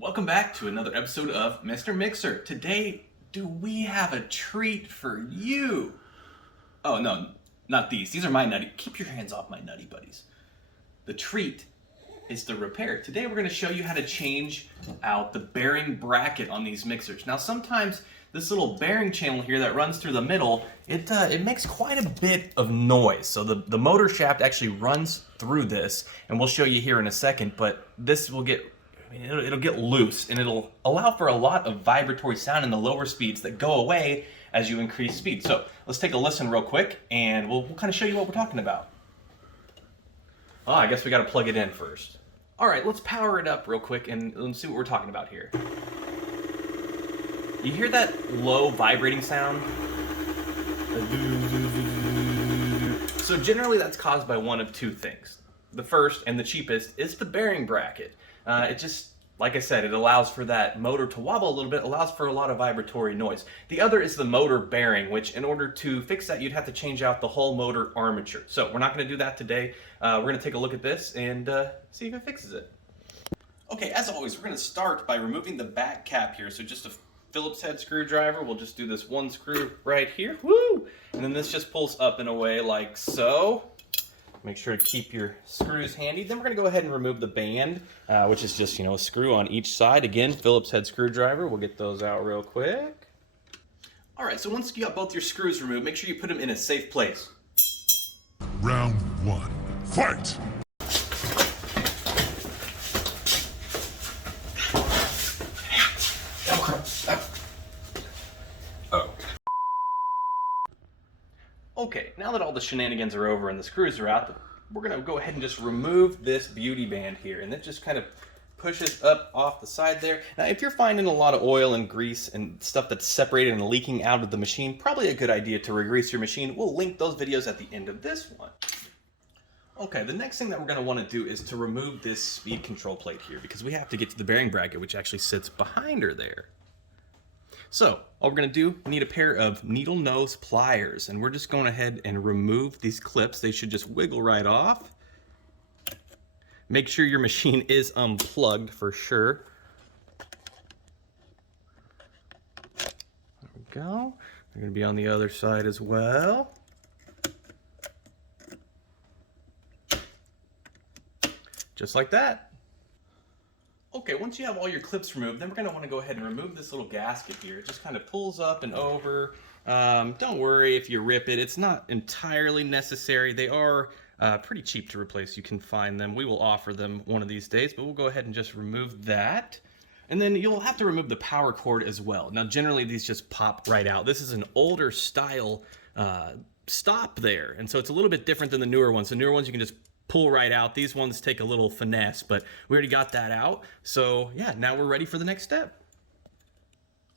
Welcome back to another episode of Mr. Mixer. Today, do we have a treat for you? Oh no, not these. These are my nutty. Keep your hands off my nutty buddies. The treat is the repair. Today we're going to show you how to change out the bearing bracket on these mixers. Now sometimes this little bearing channel here that runs through the middle, it makes quite a bit of noise. So the motor shaft actually runs through this, and we'll show you here in a second, but this will get it'll get loose, and it'll allow for a lot of vibratory sound in the lower speeds that go away as you increase speed. So let's take a listen real quick, and we'll kind of show you what we're talking about. Oh, I guess we got to plug it in first. All right, let's power it up real quick and let's see what we're talking about here. You hear that low vibrating sound? So generally that's caused by one of two things. The first and the cheapest is the bearing bracket. It just, like I said, it allows for that motor to wobble a little bit, allows for a lot of vibratory noise. The other is the motor bearing, which in order to fix that, you'd have to change out the whole motor armature. So we're not going to do that today. We're going to take a look at this and see if it fixes it. Okay, as always, we're going to start by removing the back cap here. So just a Phillips head screwdriver. We'll just do this one screw right here. Woo! And then this just pulls up in a way like so. Make sure to keep your screws handy. Then we're going to go ahead and remove the band, which is just, a screw on each side. Again, Phillips head screwdriver. We'll get those out real quick. All right, so once you got both your screws removed, make sure you put them in a safe place. Round one, fight! Okay, now that all the shenanigans are over and the screws are out, we're going to go ahead and just remove this beauty band here. And it just kind of pushes up off the side there. Now, if you're finding a lot of oil and grease and stuff that's separated and leaking out of the machine, probably a good idea to re-grease your machine. We'll link those videos at the end of this one. Okay, the next thing that we're going to want to do is to remove this speed control plate here, because we have to get to the bearing bracket, which actually sits behind her there. So, all we're going to do, we need a pair of needle nose pliers, and we're just going ahead and remove these clips. They should just wiggle right off. Make sure your machine is unplugged for sure. There we go. They're going to be on the other side as well. Just like that. Okay, once you have all your clips removed, then we're going to want to go ahead and remove this little gasket here. It just kind of pulls up and over. Don't worry if you rip it. It's not entirely necessary. They are pretty cheap to replace. You can find them. We will offer them one of these days, but we'll go ahead and just remove that. And then you'll have to remove the power cord as well. Now, generally, these just pop right out. This is an older style stop there, and so it's a little bit different than the newer ones. The newer ones you can just pull right out. These ones take a little finesse, but we already got that out. So yeah, now we're ready for the next step.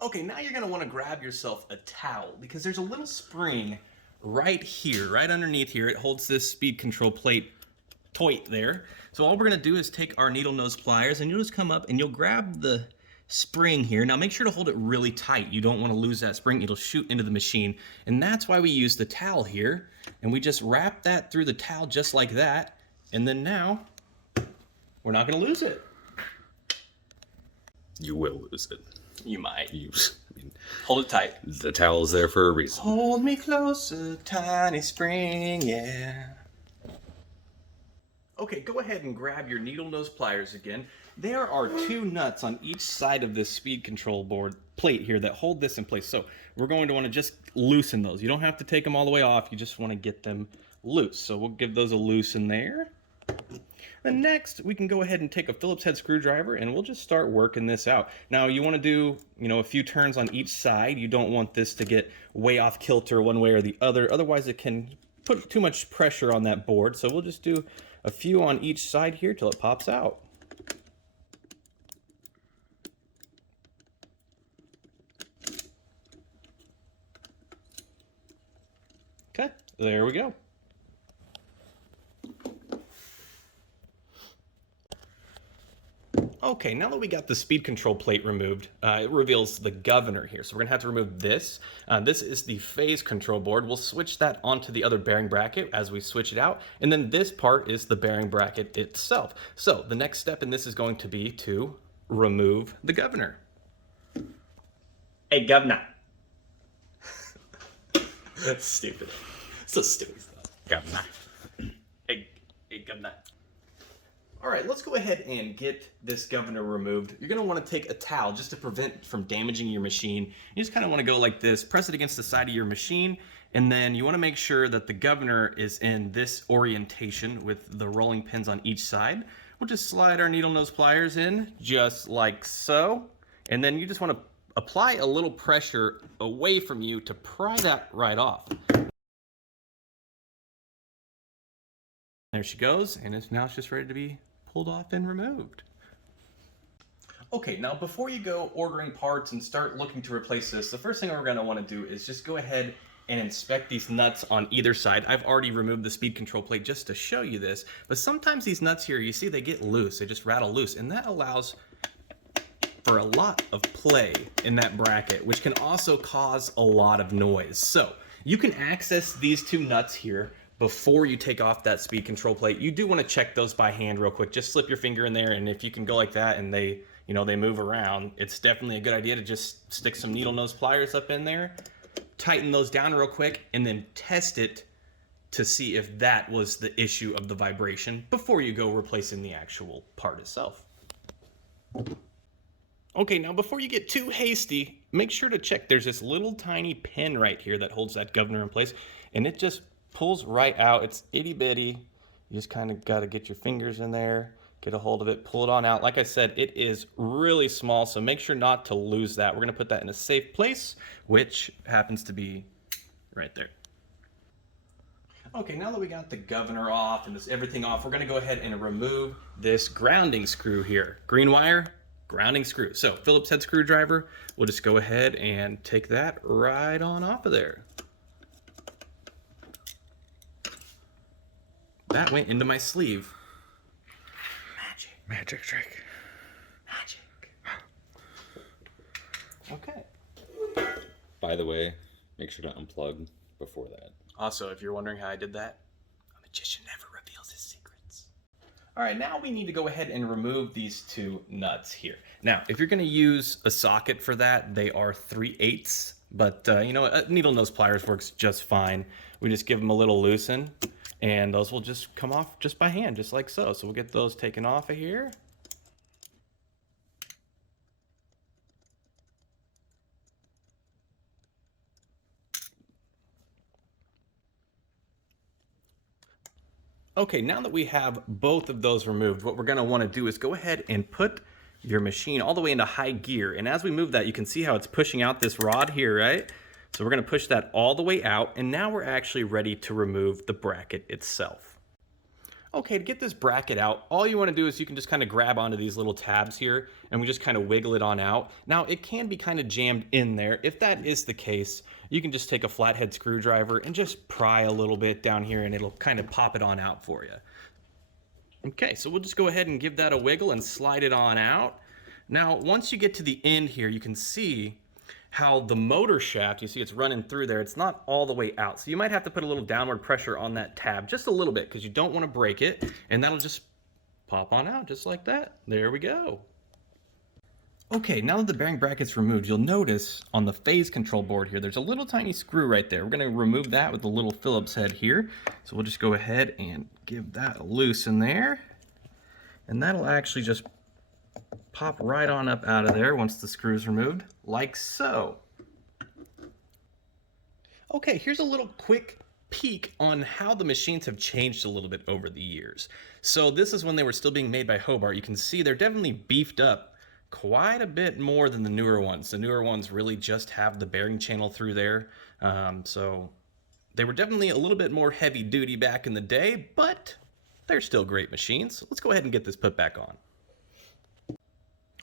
Okay, now you're gonna wanna grab yourself a towel, because there's a little spring right here, right underneath here. It holds this speed control plate tight there. So all we're gonna do is take our needle nose pliers, and you'll just come up and you'll grab the spring here. Now make sure to hold it really tight. You don't wanna lose that spring. It'll shoot into the machine. And that's why we use the towel here. And we just wrap that through the towel just like that. And then now, we're not going to lose it. You will lose it. You might. I mean, hold it tight. the towel is there for a reason. Hold me closer, tiny spring, yeah. Okay, go ahead and grab your needle nose pliers again. There are two nuts on each side of this speed control board plate here that hold this in place. So we're going to want to just loosen those. You don't have to take them all the way off. You just want to get them loose. So we'll give those a loosen there. Then next, we can go ahead and take a Phillips head screwdriver and we'll just start working this out. Now you want to do, a few turns on each side. You don't want this to get way off kilter one way or the other. Otherwise it can put too much pressure on that board. So we'll just do a few on each side here till it pops out. Okay, there we go. Okay, now that we got the speed control plate removed, it reveals the governor here. So we're gonna have to remove this. This is the phase control board. We'll switch that onto the other bearing bracket as we switch it out. And then this part is the bearing bracket itself. So the next step in this is going to be to remove the governor. Hey, governor. That's stupid. So stupid stuff. Governor. Hey, governor. All right, let's go ahead and get this governor removed. You're gonna wanna take a towel just to prevent from damaging your machine. You just kinda wanna go like this, press it against the side of your machine, and then you wanna make sure that the governor is in this orientation with the rolling pins on each side. We'll just slide our needle nose pliers in, just like so. And then you just wanna apply a little pressure away from you to pry that right off. There she goes, and now it's just ready to be pulled off and removed. Okay, now before you go ordering parts and start looking to replace this, the first thing we're gonna wanna do is just go ahead and inspect these nuts on either side. I've already removed the speed control plate just to show you this, but sometimes these nuts here, you see they get loose, they just rattle loose, and that allows for a lot of play in that bracket, which can also cause a lot of noise. So you can access these two nuts here before you take off that speed control plate. You do want to check those by hand real quick. Just slip your finger in there, and if you can go like that and they move around, it's definitely a good idea to just stick some needle nose pliers up in there, tighten those down real quick, and then test it to see if that was the issue of the vibration before you go replacing the actual part itself. Okay, now before you get too hasty, make sure to check. There's this little tiny pin right here that holds that governor in place, and it just pulls right out. It's itty bitty. You just kind of got to get your fingers in there, get a hold of it, pull it on out. Like I said, it is really small, so make sure not to lose that. We're going to put that in a safe place, which happens to be right there. Okay, now that we got the governor off and everything off, we're going to go ahead and remove this grounding screw here. Green wire, grounding screw. So Phillips head screwdriver, we'll just go ahead and take that right on off of there. That went into my sleeve. Magic trick. Okay. By the way, make sure to unplug before that. Also, if you're wondering how I did that, a magician never reveals his secrets. All right, now we need to go ahead and remove these two nuts here. Now, if you're gonna use a socket for that, they are 3/8, but needle nose pliers works just fine. We just give them a little loosen, and those will just come off just by hand, just like so. So we'll get those taken off of here. Okay, now that we have both of those removed, what we're gonna wanna do is go ahead and put your machine all the way into high gear. And as we move that, you can see how it's pushing out this rod here, right? So we're gonna push that all the way out, and now we're actually ready to remove the bracket itself. Okay, to get this bracket out, all you wanna do is you can just kind of grab onto these little tabs here, and we just kind of wiggle it on out. Now, it can be kind of jammed in there. If that is the case, you can just take a flathead screwdriver and just pry a little bit down here, and it'll kind of pop it on out for you. Okay, so we'll just go ahead and give that a wiggle and slide it on out. Now, once you get to the end here, you can see how the motor shaft, you see it's running through there, it's not all the way out. So you might have to put a little downward pressure on that tab, just a little bit, because you don't want to break it, and that'll just pop on out just like that. There we go. Okay, now that the bearing bracket's removed, you'll notice on the phase control board here, there's a little tiny screw right there. We're gonna remove that with the little Phillips head here. So we'll just go ahead and give that a loose in there. And that'll actually just pop right on up out of there once the screw's removed, like so. Okay, here's a little quick peek on how the machines have changed a little bit over the years. So this is when they were still being made by Hobart. You can see they're definitely beefed up quite a bit more than the newer ones. The newer ones really just have the bearing channel through there. So they were definitely a little bit more heavy duty back in the day, but they're still great machines. Let's go ahead and get this put back on.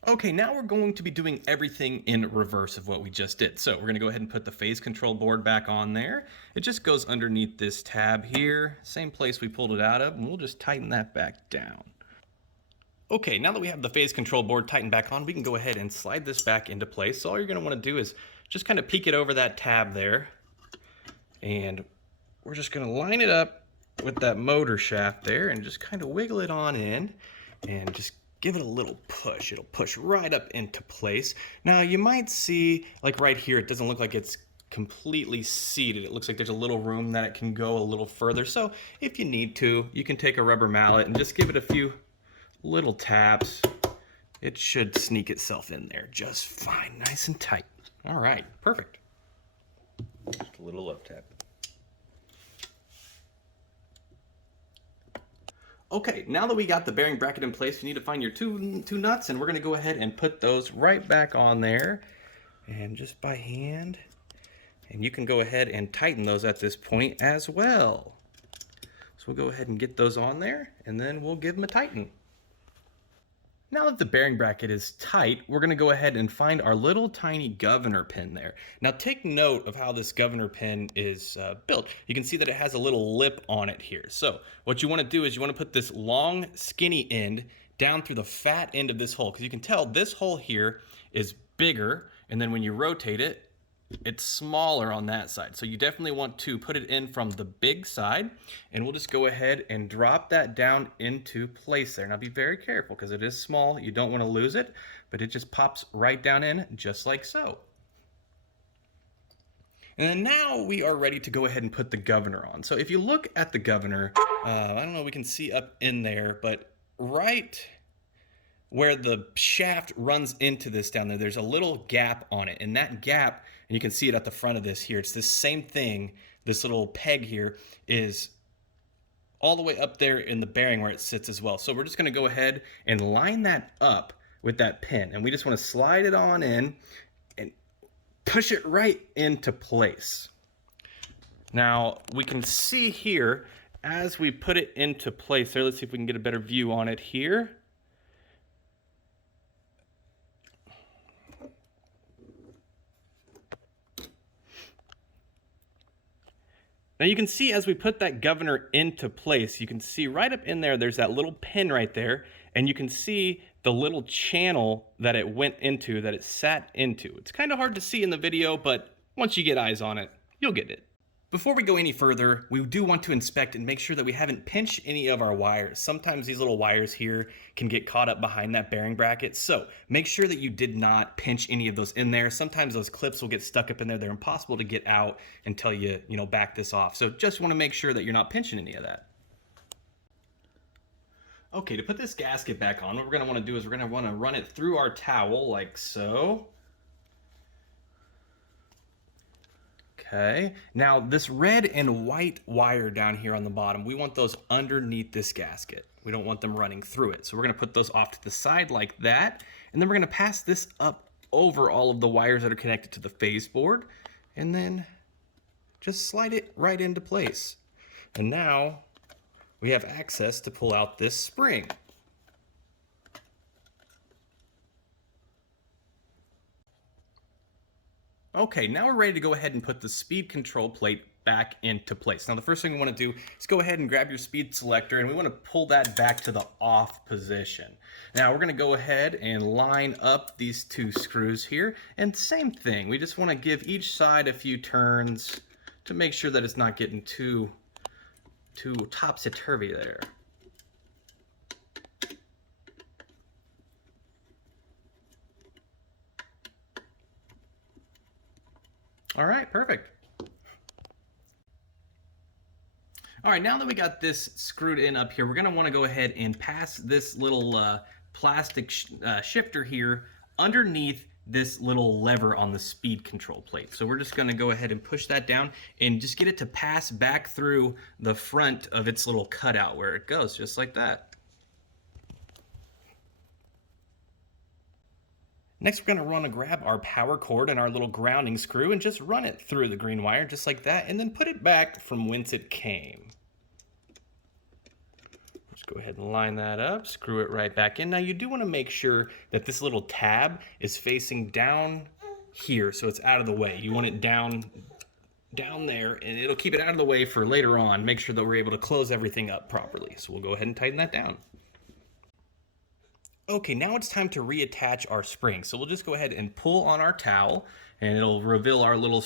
Okay, now we're going to be doing everything in reverse of what we just did. So we're gonna go ahead and put the phase control board back on there. It just goes underneath this tab here, same place we pulled it out of, and we'll just tighten that back down. Okay, now that we have the phase control board tightened back on, we can go ahead and slide this back into place. So all you're gonna wanna do is just kind of peek it over that tab there, and we're just gonna line it up with that motor shaft there and just kind of wiggle it on in and just give it a little push. It'll push right up into place. Now you might see, like right here, it doesn't look like it's completely seated. It looks like there's a little room that it can go a little further. So if you need to, you can take a rubber mallet and just give it a few little taps. It should sneak itself in there just fine, nice and tight. All right, perfect. Just a little love tap. Okay, now that we got the bearing bracket in place, you need to find your two nuts, and we're gonna go ahead and put those right back on there, and just by hand. And you can go ahead and tighten those at this point as well. So we'll go ahead and get those on there, and then we'll give them a tighten. Now that the bearing bracket is tight, we're going to go ahead and find our little tiny governor pin there. Now take note of how this governor pin is built. You can see that it has a little lip on it here. So what you want to do is you want to put this long skinny end down through the fat end of this hole, because you can tell this hole here is bigger, and then when you rotate it, it's smaller on that side. So you definitely want to put it in from the big side, and we'll just go ahead and drop that down into place there. Now be very careful because it is small. You don't want to lose it, but it just pops right down in just like so. And then now we are ready to go ahead and put the governor on. So if you look at the governor, I don't know if we can see up in there, but right where the shaft runs into this down there, there's a little gap on it, and that gap, and you can see it at the front of this here, it's this same thing, this little peg here is all the way up there in the bearing where it sits as well. So we're just gonna go ahead and line that up with that pin, and we just wanna slide it on in and push it right into place. Now we can see here, as we put it into place there, let's see if we can get a better view on it here. Now you can see as we put that governor into place, you can see right up in there, there's that little pin right there, and you can see the little channel that it went into, that it sat into. It's kind of hard to see in the video, but once you get eyes on it, you'll get it. Before we go any further, we do want to inspect and make sure that we haven't pinched any of our wires. Sometimes these little wires here can get caught up behind that bearing bracket, so make sure that you did not pinch any of those in there. Sometimes those clips will get stuck up in there. They're impossible to get out until you back this off. So just want to make sure that you're not pinching any of that. Okay, to put this gasket back on, what we're going to want to do is we're going to want to run it through our towel like so. Okay, now this red and white wire down here on the bottom, we want those underneath this gasket. We don't want them running through it. So we're gonna put those off to the side like that, and then we're gonna pass this up over all of the wires that are connected to the phase board, and then just slide it right into place. And now we have access to pull out this spring. Okay, now we're ready to go ahead and put the speed control plate back into place. Now the first thing we want to do is go ahead and grab your speed selector, and we want to pull that back to the off position. Now we're going to go ahead and line up these two screws here, and same thing, we just want to give each side a few turns to make sure that it's not getting too topsy-turvy there. All right, perfect. All right, now that we got this screwed in up here, we're gonna wanna go ahead and pass this little plastic shifter here underneath this little lever on the speed control plate. So we're just gonna go ahead and push that down and just get it to pass back through the front of its little cutout where it goes, just like that. Next, we're going to grab our power cord and our little grounding screw and just run it through the green wire just like that, and then put it back from whence it came. Just go ahead and line that up, screw it right back in. Now you do want to make sure that this little tab is facing down here so it's out of the way. You want it down there, and it'll keep it out of the way for later on. Make sure that we're able to close everything up properly. So we'll go ahead and tighten that down. Okay, now it's time to reattach our spring. So we'll just go ahead and pull on our towel, and it'll reveal our little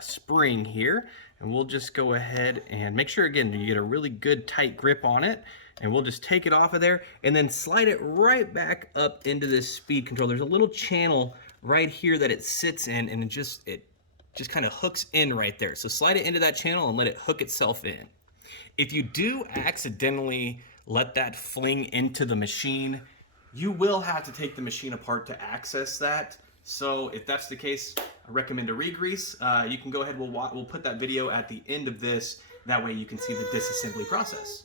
spring here. And we'll just go ahead and make sure, again, you get a really good tight grip on it. And we'll just take it off of there and then slide it right back up into this speed control. There's a little channel right here that it sits in, and it just kind of hooks in right there. So slide it into that channel and let it hook itself in. If you do accidentally let that fling into the machine, you will have to take the machine apart to access that. So if that's the case, I recommend a re-grease. You can go ahead, we'll put that video at the end of this. That way you can see the disassembly process.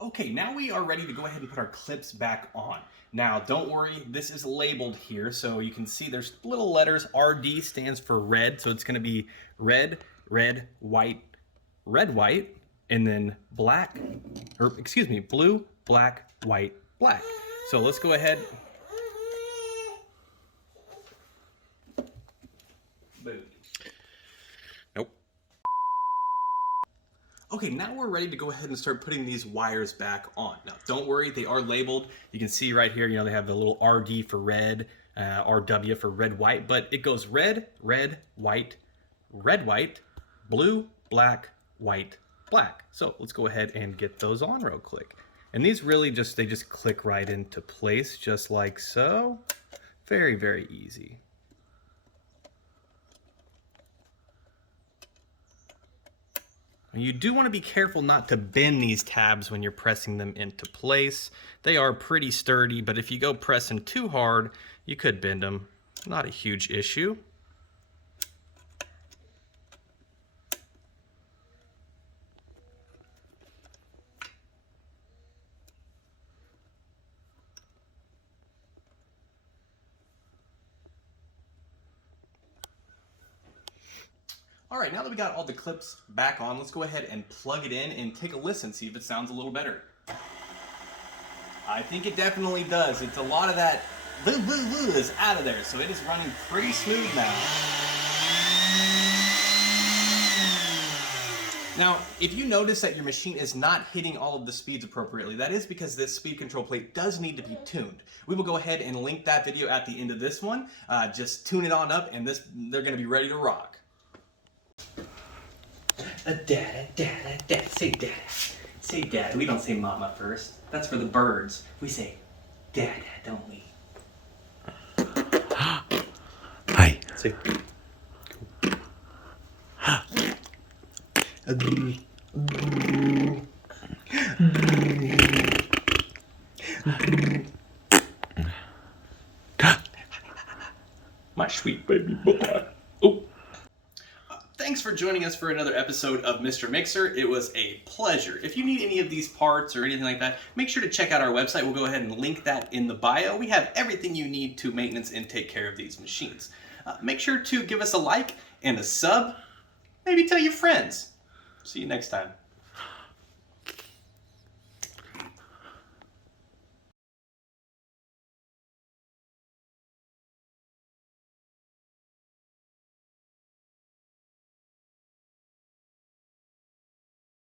Okay, now we are ready to go ahead and put our clips back on. Now, don't worry, this is labeled here, so you can see there's little letters. RD stands for red, so it's gonna be red, red, white, red, white, and then black, or excuse me, blue, black, white, black. So let's go ahead. Boom. Nope. Okay, now we're ready to go ahead and start putting these wires back on. Now, don't worry, they are labeled. You can see right here, they have the little RD for red, RW for red, white, but it goes red, red, white, blue, black, white, black. So let's go ahead and get those on real quick. And these really they just click right into place, just like so. Very, very easy. You do want to be careful not to bend these tabs when you're pressing them into place. They are pretty sturdy, but if you go pressing too hard, you could bend them. Not a huge issue. All right, now that we got all the clips back on, let's go ahead and plug it in and take a listen, see if it sounds a little better. I think it definitely does. It's a lot of that boo boo boo is out of there, so it is running pretty smooth now. Now, if you notice that your machine is not hitting all of the speeds appropriately, that is because this speed control plate does need to be tuned. We will go ahead and link that video at the end of this one. Just tune it on up, and they're going to be ready to rock. Dada, dada, dada. Say dada. Say dada. We don't say mama first. That's for the birds. We say dada, don't we? Hi. Say. My sweet baby boy. Oh. Thanks for joining us for another episode of Mr. Mixer. It was a pleasure. If you need any of these parts or anything like that, make sure to check out our website. We'll go ahead and link that in the bio. We have everything you need to maintenance and take care of these machines. Make sure to give us a like and a sub. Maybe tell your friends. See you next time.